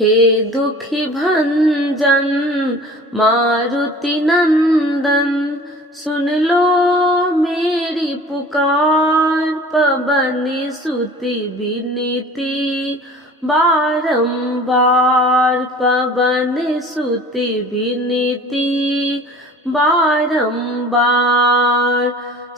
हे दुखी भंजन मारुति नंदन, सुन लो मेरी पुकार। पवन सुति विनीति बारंबार, पवन सुति विनीति बारंबार।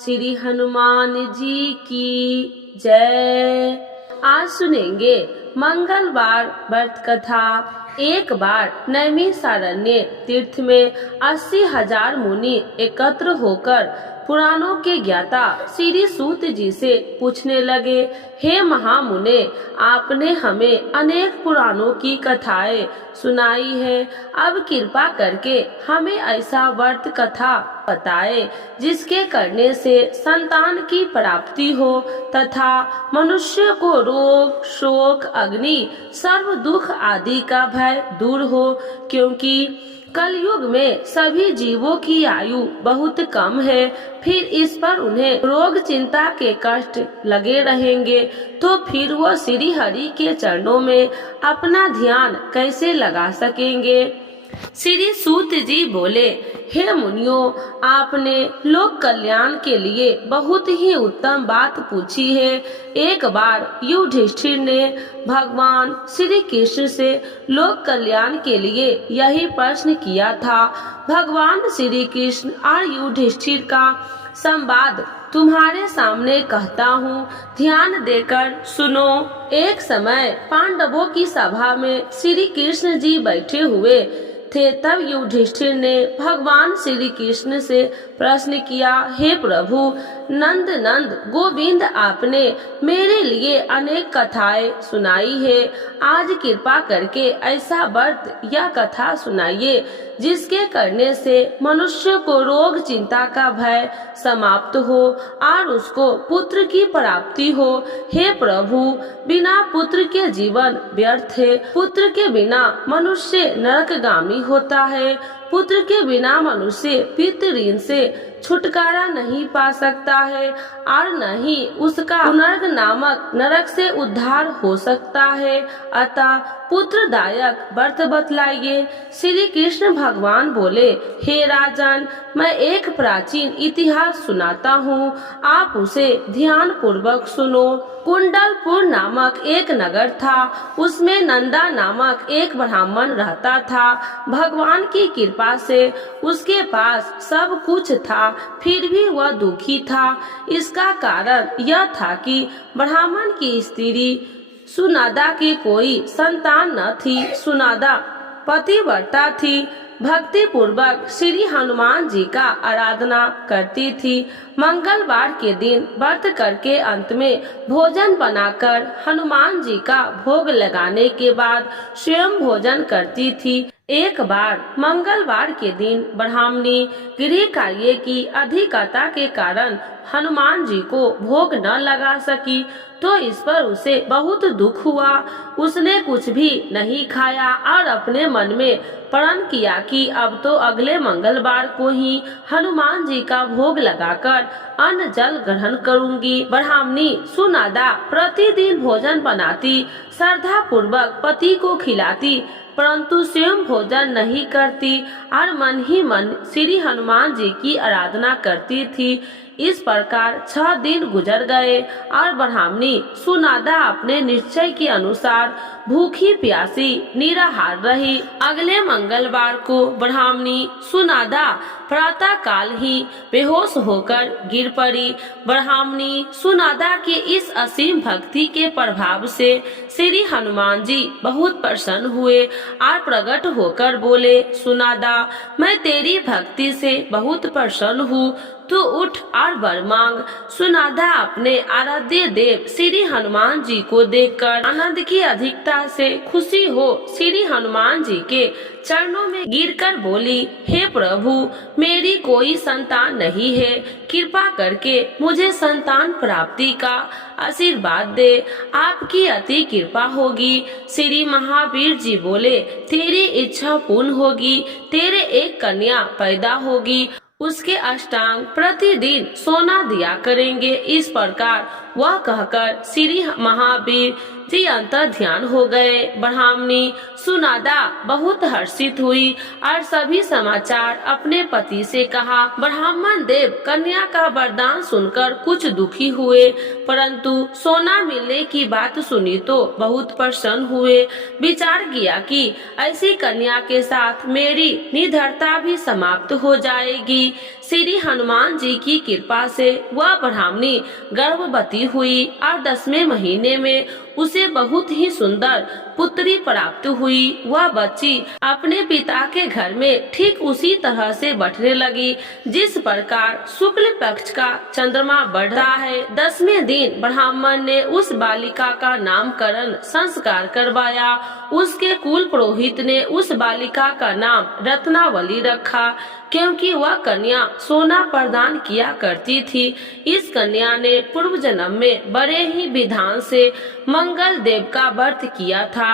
श्री हनुमान जी की जय। आज सुनेंगे मंगलवार व्रत कथा। एक बार नैमिषारण्य तीर्थ में 80,000 मुनि एकत्र होकर पुराणों के ज्ञाता श्री सूत जी से पूछने लगे, हे महामुने, आपने हमें अनेक पुराणों की कथाएं सुनाई है, अब कृपा करके हमें ऐसा व्रत कथा बताए जिसके करने से संतान की प्राप्ति हो तथा मनुष्य को रोग शोक अग्नि सर्व दुख आदि का भय दूर हो, क्योंकि कलयुग में सभी जीवों की आयु बहुत कम है। फिर इस पर उन्हें रोग चिंता के कष्ट लगे रहेंगे, तो फिर वो श्री हरि के चरणों में अपना ध्यान कैसे लगा सकेंगे। श्री सूत जी बोले, हे मुनियों, आपने लोक कल्याण के लिए बहुत ही उत्तम बात पूछी है। एक बार युधिष्ठिर ने भगवान श्री कृष्ण से लोक कल्याण के लिए यही प्रश्न किया था। भगवान श्री कृष्ण और युधिष्ठिर का संवाद तुम्हारे सामने कहता हूँ, ध्यान देकर सुनो। एक समय पांडवों की सभा में श्री कृष्ण जी बैठे हुए थे। तब युधिष्ठिर ने भगवान श्री कृष्ण से प्रश्न किया, हे प्रभु नंद नंद गोविंद, आपने मेरे लिए अनेक कथाएं सुनाई है, आज कृपा करके ऐसा व्रत या कथा सुनाइए जिसके करने से मनुष्य को रोग चिंता का भय समाप्त हो और उसको पुत्र की प्राप्ति हो। हे प्रभु, बिना पुत्र के जीवन व्यर्थ है, पुत्र के बिना मनुष्य नरकगामी होता है, पुत्र के बिना मनुष्य पितृ ऋण से छुटकारा नहीं पा सकता है और न ही उसका पुनर्ग नामक नरक से उद्धार हो सकता है। अतः पुत्रदायक व्रत बतलाइए। श्री कृष्ण भगवान बोले, हे राजन, मैं एक प्राचीन इतिहास सुनाता हूँ, आप उसे ध्यान पूर्वक सुनो। कुंडलपुर नामक एक नगर था, उसमें नंदा नामक एक ब्राह्मण रहता था। भगवान की कृपा से उसके पास सब कुछ था, फिर भी वह दुखी था। इसका कारण यह था कि ब्राह्मण की स्त्री सुनादा की कोई संतान न थी। सुनादा पतिव्रता थी, भक्ति पूर्वक श्री हनुमान जी का आराधना करती थी। मंगलवार के दिन व्रत करके अंत में भोजन बनाकर हनुमान जी का भोग लगाने के बाद स्वयं भोजन करती थी। एक बार मंगलवार के दिन ब्राह्मणी गृह कार्य की अधिकता के कारण हनुमान जी को भोग न लगा सकी, तो इस पर उसे बहुत दुख हुआ। उसने कुछ भी नहीं खाया और अपने मन में प्रण किया कि अब तो अगले मंगलवार को ही हनुमान जी का भोग लगाकर अन्न जल ग्रहण करूंगी। ब्राह्मणी सुनादा प्रतिदिन भोजन बनाती, श्रद्धा पूर्वक पति को खिलाती, परंतु स्वयं भोजन नहीं करती और मन ही मन श्री हनुमान जी की आराधना करती थी। इस प्रकार 6 दिन गुजर गए और ब्राह्मणी सुनादा अपने निश्चय के अनुसार भूखी प्यासी निराहार रही। अगले मंगलवार को ब्राह्मणी सुनादा प्रातः काल ही बेहोश होकर गिर पड़ी। ब्राह्मणी सुनादा के इस असीम भक्ति के प्रभाव से श्री हनुमान जी बहुत प्रसन्न हुए और प्रकट होकर बोले, सुनादा, मैं तेरी भक्ति से बहुत प्रसन्न हूँ, तू उठ और वर मांग। सुनादा अपने आराध्य देव श्री हनुमान जी को देखकर आनंद की अधिकता से खुशी हो श्री हनुमान जी के चरणों में गिरकर बोली, हे प्रभु, मेरी कोई संतान नहीं है, कृपा करके मुझे संतान प्राप्ति का आशीर्वाद दे, आपकी अति कृपा होगी। श्री महावीर जी बोले, तेरी इच्छा पूर्ण होगी, तेरे एक कन्या पैदा होगी, उसके अष्टांग प्रतिदिन सोना दिया करेंगे। इस प्रकार वह कहकर श्री महावीर जी अंतर ध्यान हो गए। ब्राह्मणी सुनादा बहुत हर्षित हुई और सभी समाचार अपने पति से कहा। ब्राह्मण देव कन्या का वरदान सुनकर कुछ दुखी हुए, परंतु सोना मिलने की बात सुनी तो बहुत प्रसन्न हुए। विचार किया कि ऐसी कन्या के साथ मेरी निर्धनता भी समाप्त हो जाएगी। श्री हनुमान जी की कृपा से वह ब्राह्मणी गर्भवती हुई और 10वें महीने में उसे बहुत ही सुंदर पुत्री प्राप्त हुई। वह बच्ची अपने पिता के घर में ठीक उसी तरह से बैठने लगी जिस प्रकार शुक्ल पक्ष का चंद्रमा बढ़ता है। 10वें दिन ब्राह्मण ने उस बालिका का नामकरण संस्कार करवाया। उसके कुल पुरोहित ने उस बालिका का नाम रत्नावली रखा, क्योंकि वह कन्या सोना प्रदान किया करती थी। इस कन्या ने पूर्व जन्म में बड़े ही विधान से मंगल देव का व्रत किया था।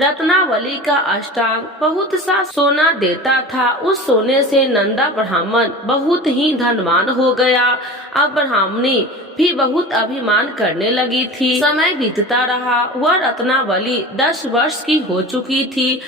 रत्नावली का अष्टांग बहुत सा सोना देता था। उस सोने से नंदा ब्राह्मण बहुत ही धनवान हो गया। अब ब्राह्मणी भी बहुत अभिमान करने लगी थी। समय बीतता रहा। वह रत्नावली 10 वर्ष की हो चुकी थी।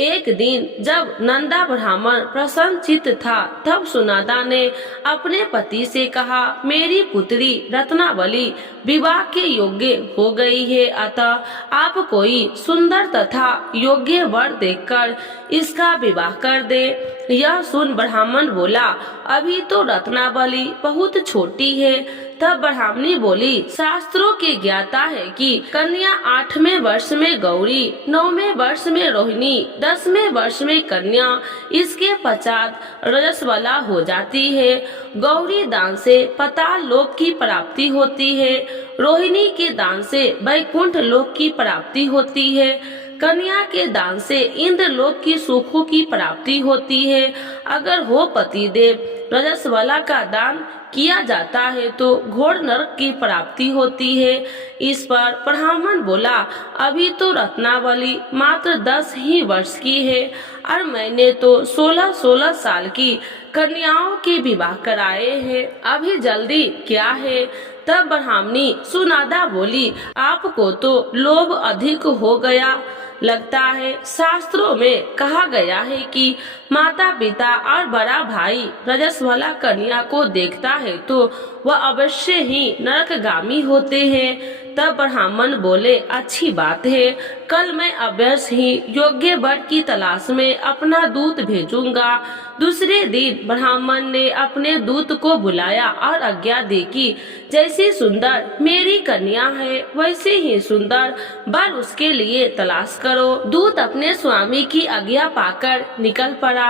एक दिन जब नंदा ब्राह्मण प्रसन्नचित्त था, तब सुनादा ने अपने पति से कहा, मेरी पुत्री रत्नावली विवाह के योग्य हो गई है, अतः आप कोई सुंदर तथा योग्य वर देखकर इसका विवाह कर दे। यह सुन ब्राह्मण बोला, अभी तो रत्नावली बहुत छोटी है। तब ब्राह्मणी बोली, शास्त्रों के ज्ञाता है कि कन्या 8वें वर्ष में गौरी, 9वें वर्ष में रोहिणी, 10वें वर्ष में कन्या, इसके पश्चात रजस्वला हो जाती है। गौरी दान से पाताल लोक की प्राप्ति होती है, रोहिणी के दान से वैकुंठ लोक की प्राप्ति होती है, कन्या के दान से इंद्र लोक की सुखों की प्राप्ति होती है। अगर हो पतिदेव रजस्वला का दान किया जाता है तो घोर नरक की प्राप्ति होती है। इस पर ब्राह्मण बोला, अभी तो रत्नावली मात्र 10 ही वर्ष की है और मैंने तो 16-16 साल की कन्याओं के विवाह कराए हैं, अभी जल्दी क्या है। तब ब्राह्मणी सुनादा बोली, आपको तो लोभ अधिक हो गया लगता है। शास्त्रों में कहा गया है कि माता पिता और बड़ा भाई रजस्वला कन्या को देखता है तो वह अवश्य ही नरकगामी होते हैं। तब ब्राह्मण बोले, अच्छी बात है, कल मैं अवश्य ही योग्य वर की तलाश में अपना दूत भेजूंगा। दूसरे दिन ब्राह्मण ने अपने दूत को बुलाया और आज्ञा दी कि जैसी सुंदर मेरी कन्या है वैसे ही सुंदर वर उसके लिए तलाश करो। दूत अपने स्वामी की आज्ञा पाकर निकल पड़ा।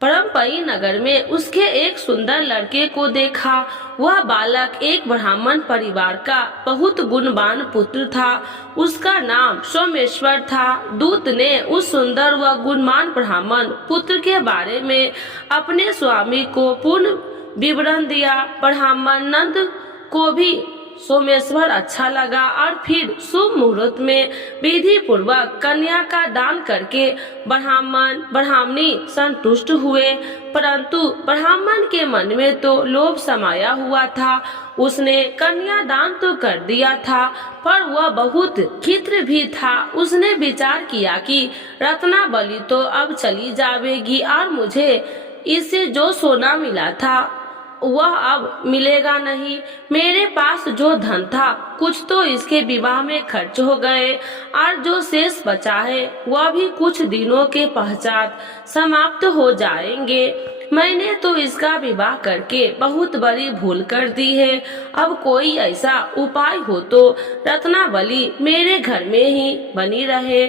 परमपई नगर में उसके एक सुंदर लड़के को देखा। वह बालक एक ब्राह्मण परिवार का बहुत गुणवान पुत्र था। उसका नाम सोमेश्वर था। दूत ने उस सुंदर व गुणवान ब्राह्मण पुत्र के बारे में अपने स्वामी को पूर्ण विवरण दिया। ब्राह्मण नंद को भी सोमेश्वर अच्छा लगा और फिर शुभ मुहूर्त में विधि पूर्वक कन्या का दान करके ब्राह्मण ब्राह्मणी संतुष्ट हुए। परंतु ब्राह्मण के मन में तो लोभ समाया हुआ था। उसने कन्या दान तो कर दिया था, पर वह बहुत खित्र भी था। उसने विचार किया कि रत्नावली तो अब चली जाएगी और मुझे इससे जो सोना मिला था वह अब मिलेगा नहीं। मेरे पास जो धन था कुछ तो इसके विवाह में खर्च हो गए और जो शेष बचा है वह भी कुछ दिनों के पश्चात समाप्त हो जाएंगे। मैंने तो इसका विवाह करके बहुत बड़ी भूल कर दी है। अब कोई ऐसा उपाय हो तो रत्नावली मेरे घर में ही बनी रहे,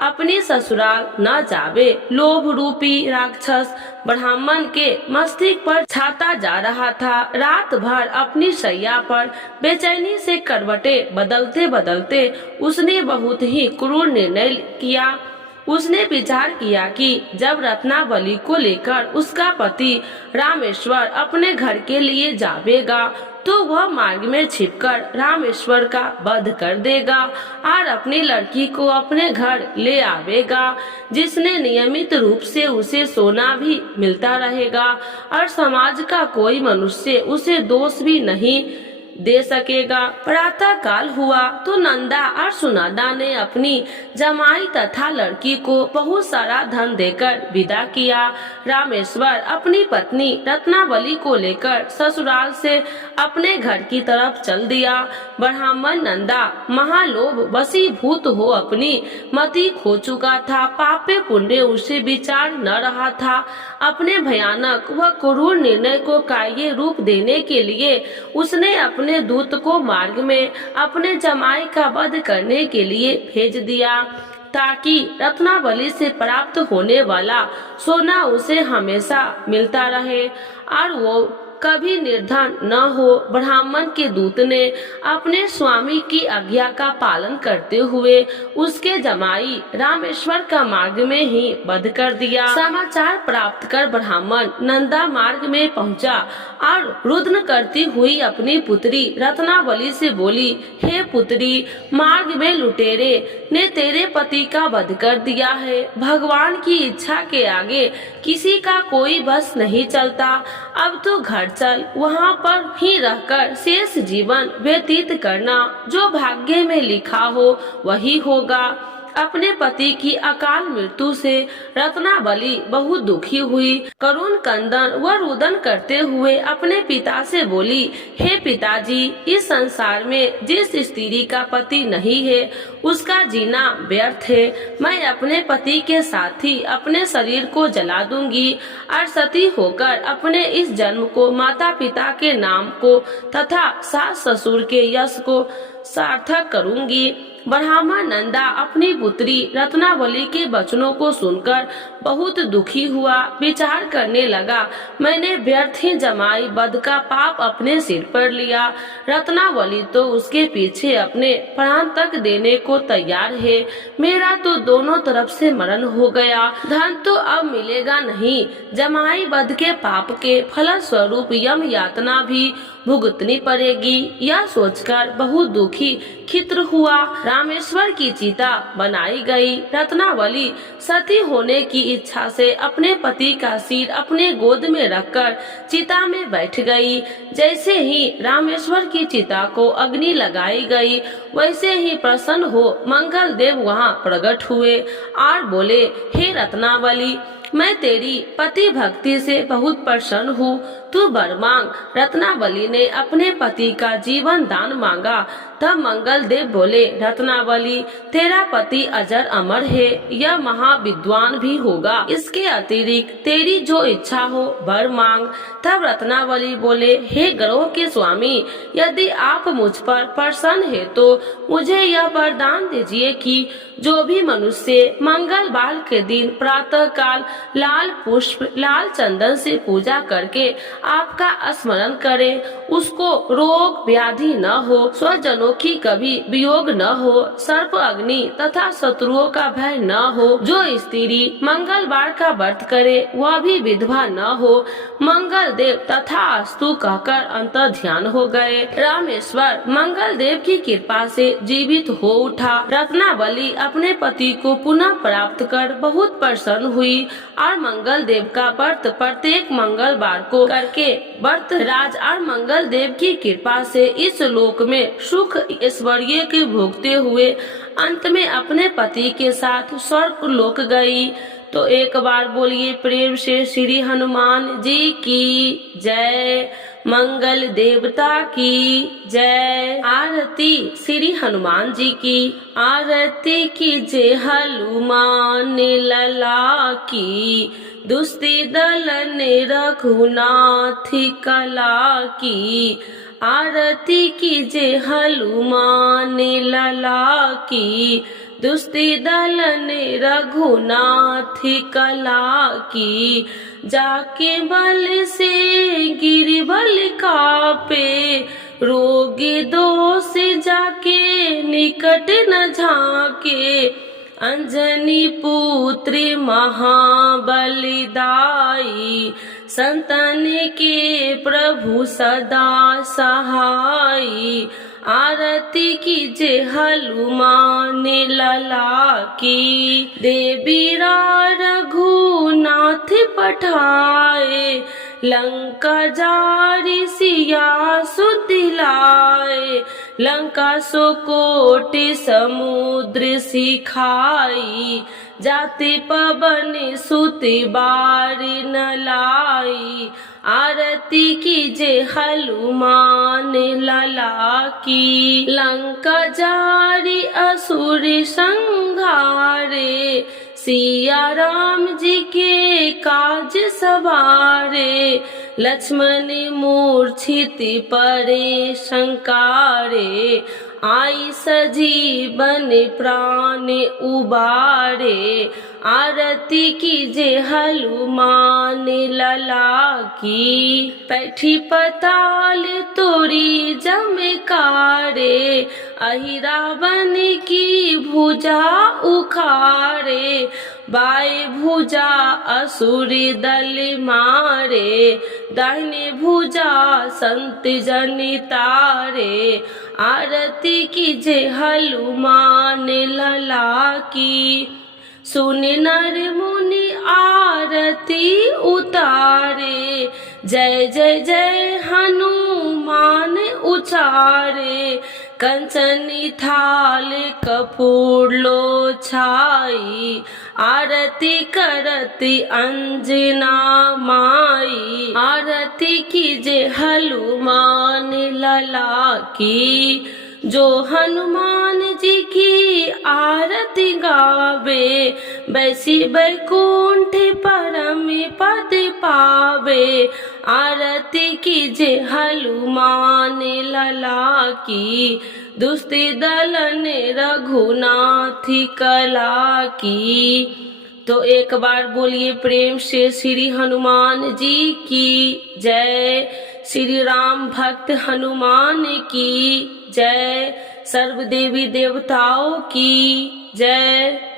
अपने ससुराल न जावे। लोभ रूपी राक्षस ब्राह्मण के मस्तिष्क पर छाता जा रहा था। रात भर अपनी शैया पर बेचैनी से करवटे बदलते बदलते उसने बहुत ही क्रूर निर्णय किया। उसने विचार किया कि जब रत्नावली को लेकर उसका पति रामेश्वर अपने घर के लिए जावेगा तो वह मार्ग में छिपकर रामेश्वर का वध कर देगा और अपनी लड़की को अपने घर ले आवेगा, जिसने नियमित रूप से उसे सोना भी मिलता रहेगा और समाज का कोई मनुष्य उसे दोष भी नहीं दे सकेगा। प्रातः काल हुआ तो नंदा और सुनंदा ने अपनी जमाई तथा लड़की को बहुत सारा धन देकर विदा किया। रामेश्वर अपनी पत्नी रत्नावली को लेकर ससुराल से अपने घर की तरफ चल दिया। ब्राह्मण नंदा महालोभ वशीभूत हो अपनी मति खो चुका था। पापे पुण्य उसे विचार न रहा था। अपने भयानक व क्रूर निर्णय को कार्य रूप देने के लिए उसने अपने दूत को मार्ग में अपने जमाई का वध करने के लिए भेज दिया, ताकि रत्नावली से प्राप्त होने वाला सोना उसे हमेशा मिलता रहे और वो कभी निर्धन न हो। ब्राह्मण के दूत ने अपने स्वामी की आज्ञा का पालन करते हुए उसके जमाई रामेश्वर का मार्ग में ही वध कर दिया। समाचार प्राप्त कर ब्राह्मण नंदा मार्ग में पहुंचा और रुदन करती हुई अपनी पुत्री रत्नावली से बोली, हे पुत्री, मार्ग में लुटेरे ने तेरे पति का वध कर दिया है। भगवान की इच्छा के आगे किसी का कोई बस नहीं चलता। अब तो घर चल, वहाँ पर ही रहकर शेष जीवन व्यतीत करना। जो भाग्य में लिखा हो वही होगा। अपने पति की अकाल मृत्यु से रत्नावली बहुत दुखी हुई। करुण कंदन व रुदन करते हुए अपने पिता से बोली, हे पिताजी, इस संसार में जिस स्त्री का पति नहीं है उसका जीना व्यर्थ है। मैं अपने पति के साथ ही अपने शरीर को जला दूंगी और सती होकर अपने इस जन्म को माता पिता के नाम को तथा सास ससुर के यश को सार्थक करूंगी। ब्राह्मण नंदा अपनी पुत्री रत्नावली के वचनों को सुनकर बहुत दुखी हुआ। विचार करने लगा, मैंने व्यर्थ ही जमाई वध का पाप अपने सिर पर लिया। रत्नावली तो उसके पीछे अपने प्राण तक देने को तैयार है। मेरा तो दोनों तरफ से मरण हो गया। धन तो अब मिलेगा नहीं। जमाई वध के पाप के फल स्वरूप यम यातना भी भुगतनी पड़ेगी। यह सोचकर बहुत दुखी खित्र हुआ। रामेश्वर की चिता बनाई गई। रत्नावली सती होने की इच्छा से अपने पति का सिर अपने गोद में रखकर चिता में बैठ गई। जैसे ही रामेश्वर की चिता को अग्नि लगाई गई, वैसे ही प्रसन्न हो मंगल देव वहाँ प्रकट हुए और बोले, हे रत्नावली, मैं तेरी पति भक्ति से बहुत प्रसन्न हूँ। तू वर मांग। रत्नावली ने अपने पति का जीवन दान मांगा। तब मंगल देव बोले, रत्नावली, तेरा पति अजर अमर है, यह महाविद्वान भी होगा। इसके अतिरिक्त तेरी जो इच्छा हो वर मांग। तब रत्नावली बोले, हे ग्रह के स्वामी, यदि आप मुझ पर प्रसन्न है तो मुझे यह वरदान दीजिए कि जो भी मनुष्य मंगलवार के दिन प्रातः काल लाल पुष्प लाल चंदन से पूजा करके आपका स्मरण करे, उसको रोग व्याधि न हो, स्वजनों की कभी वियोग न हो, सर्प अग्नि तथा शत्रुओं का भय न हो। जो स्त्री मंगलवार का व्रत करे वह भी विधवा न हो। मंगल देव तथा अस्तु कहकर अंतर ध्यान हो गए। रामेश्वर मंगल देव की कृपा से जीवित हो उठा। रत्नावली अपने पति को पुनः प्राप्त कर बहुत प्रसन्न हुई और मंगल देव का व्रत प्रत्येक मंगलवार को करके व्रत राज और मंगल देव की कृपा से इस लोक में सुख ऐश्वर्य के भोगते हुए अंत में अपने पति के साथ स्वर्ग लोक गई। तो एक बार बोलिए प्रेम से श्री हनुमान जी की जय, मंगल देवता की जय। आरती श्री हनुमान जी की। आरती की जय हनुमान लला की, दुष्टि दल ने रघुनाथ कला की। आरती की जय हनुमान लला की, दुष्टि दल ने रघुनाथ कला की। जाके बल से गिरिबल कापे, रोगी दोष जाके निकट न झाके। अंजनी पुत्री महाबलिदाई, संतन के प्रभु सदा सहाई। आरती कीजे हनुमान लला की। देवी रघुनाथ पठाए, लंका जारी सिया सुदिलाए, लंका सो कोटि समुद्र सिखाई, जाति पवन सुति बारी न लाई, आरती कीजे हनुमान लला की। लंका जारी असुर संहारे, सिया राम जी के काज सवारे, लक्ष्मण मूर्छित परे शंकारे, आई सजीवन प्राण उबारे, आरती कीजे हनुमान लला की। पैठी पताल तोरी जमकारे, अहि रावण की भुजा उखाड़े, बाएं भुजा असुर दल मारे, दाहिने भुजा संत जन तारे, आरती कीजे हनुमान लला की। सुन नर मुनि आरती उतारे, जय जय जय हनुमान उचारे, कंचन थाल कपूर लो छाई, आरती करती अंजना माई, आरती कीजे हनुमान लला की। जो हनुमान जी की आरती गावे, बैसी बैकुंठ परम पद पावे, आरती कीजे हनुमान लला की। दुष्ट दलन रघुनाथ कला की। तो एक बार बोलिए प्रेम से श्री हनुमान जी की जय। श्री राम भक्त हनुमान की जय। सर्व देवी देवताओं की जय।